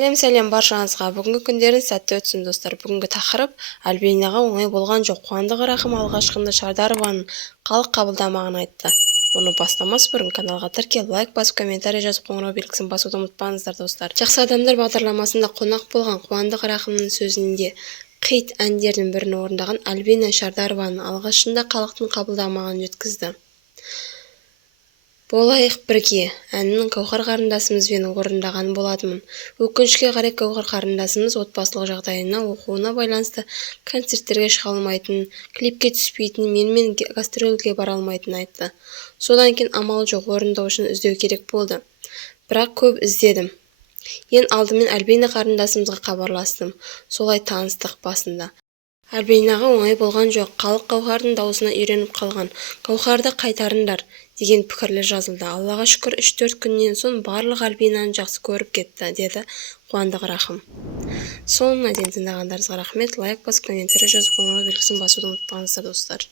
Сәлем баршаңызға. Бүгінгі күндеріңіз сәтті өтсін достар. Бүгінгі тақырып Альбинаға оңай болған жоқ. Қуандық Рахым алғашқында Шардарованың халық қабылдамағын айтты. Оны бастамас бұрын каналға тіркеліп, лайк басып, комментарий жазып, қоңырау белгісін басуды ұмытпаңыздар достар. Жақсы адамдар бағдарламасында қонақ болған Қуандық Рахымның сөзінде қит әндердің бірін орындаған Альбина Шардарованың алғашында халықтың қабылдамағын өткізді. Болайық бірге әнін Гауһар қарындасымызбен орындаған болатынмын. Өкінішке қарай Гауһар қарындасымыз отбасылық жағдайына, оқуына байланысты концерттерге шыға алмайтынын, клипке түспейтінін, менімен гастрольге бара алмайтынын айтты. Содан кейін амал жоқ, орындаушыны іздеу керек болды. Бірақ көп іздедім. Ең алдымен Альбина қарындасымызға хабарластым. Солай таныстық басында. Альбинаға оңай болған жоқ, халық Гауһардың даусына үйреніп қалған. Гауһарды қайтарыңдар деген пікірлер жазылды. Аллаға шүкір 3-4 күннен соң барлық Альбинаны жақсы көріп кетті, деді Қуандық Рахым. Соңына дейін тыңдағандарыңызға рахмет. Лайк басып, комментарий жазып, қоңырау белгісін басуды ұмытпаңыздар достар.